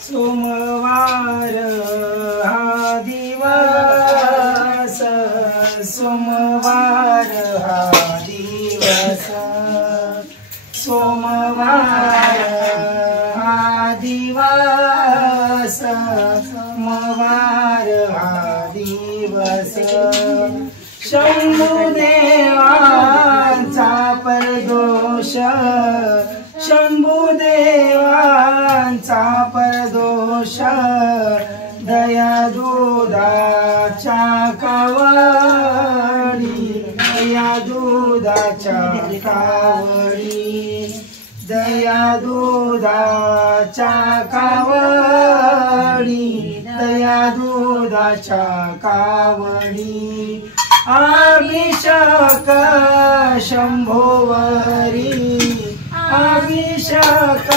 सोमवार हा दिवस, सोमवार हा दिवस, सोमवार हा दिवस, सोमवार हा दिवस, शंभुदेवांचा परदोष, शंभुदेवांचा परदोष, दया दुधाच्या कावडी, दया दुधाच्या कावडी, दया दुधाच्या कावडी, दया दुधाच्या कावडी, अभिषेक शंभोवरी, अभिषेक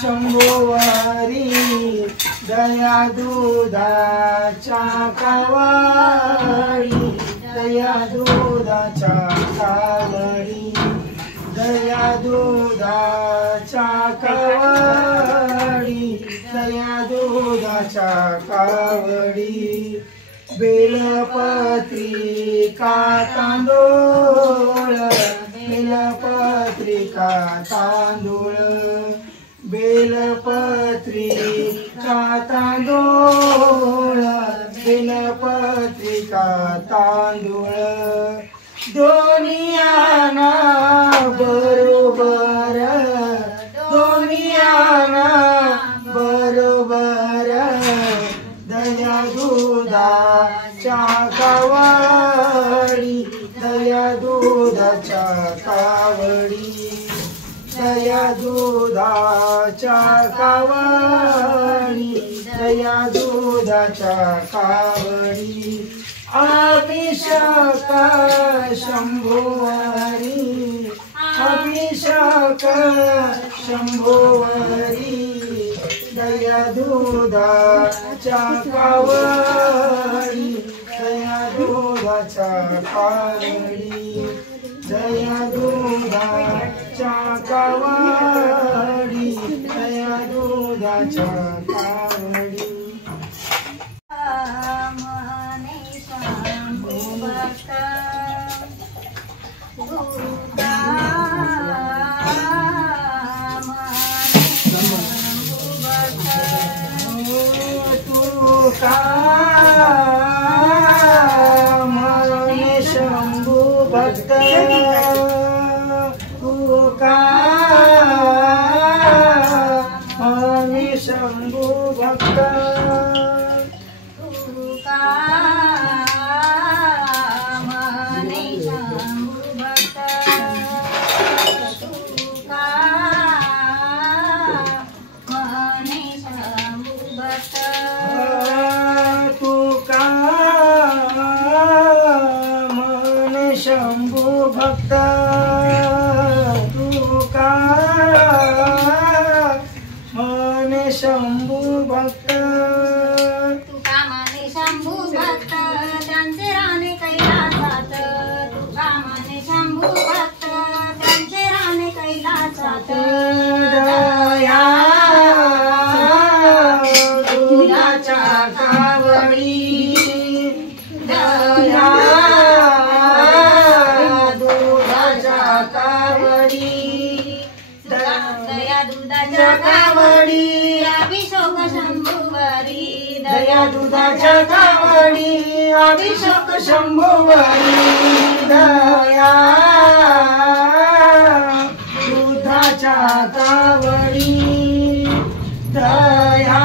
शंभोवरी, दया दुधाच्या कावडी, दया दुधाच्या कावडी, दया दुधाच्या कावडी, दया दुधाच्या कावडी, बेलपत्रिका तांदूळ, बेलपत्रिका तांदूळ, बेलपत्रिका तांदूळ, बेलपत्रिका तांदूळ, दोनियाना बरोबर, दोनियाना बरोबर, दया दुधाच्या कावडी, दया दुधाच्या कावडी, दया दुधाच्या कावडी, दया दुधाच्या कावडी, अभिषेक शंभोवरी, अभिषेक शंभोवरी, दया दुधाच्या कावडी, दया दुधाच्या कावडी, दया दुधाच्या कावडी, दया दुधाच्या कावडी. म्हणे शंभू भक्त, तुका म्हणे शंभू भक्त, तुका म्हणे शंभू भक्त, तुका म्हणे शंभू भक्त, शंभू भक्त, तुका म्हणे शंभू भक्त, तुका म्हणे शंभू भक्त, त्यांचे राणे कैलासात, तुका म्हणे शंभू भक्त, त्यांचे राणे कैलासात, दया दुधाच्या कावडी, दया कावडी, अभिषेक शंभोवरी, दया दुधाच्या कावडी, अभिषेक शंभोवरी, दया दुधाच्या कावडी, दया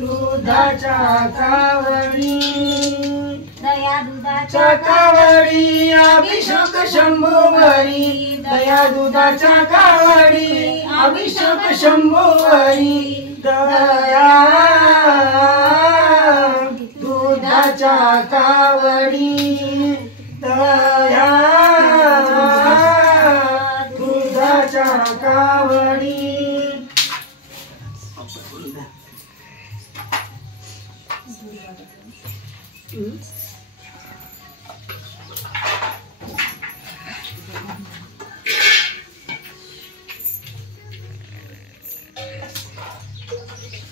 दुधाच्या कावडी, दया दुधाच्या कावडी, अभिषेक शंभोवरी, दया दुधाच्या कावडी, अभिषेक शंभोवरी, दया दुधाच्या कावडी, दया दुधाच्या कावडी.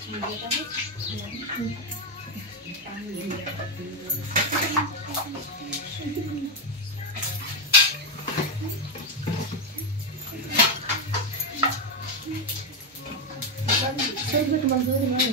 Saya juga teman-teman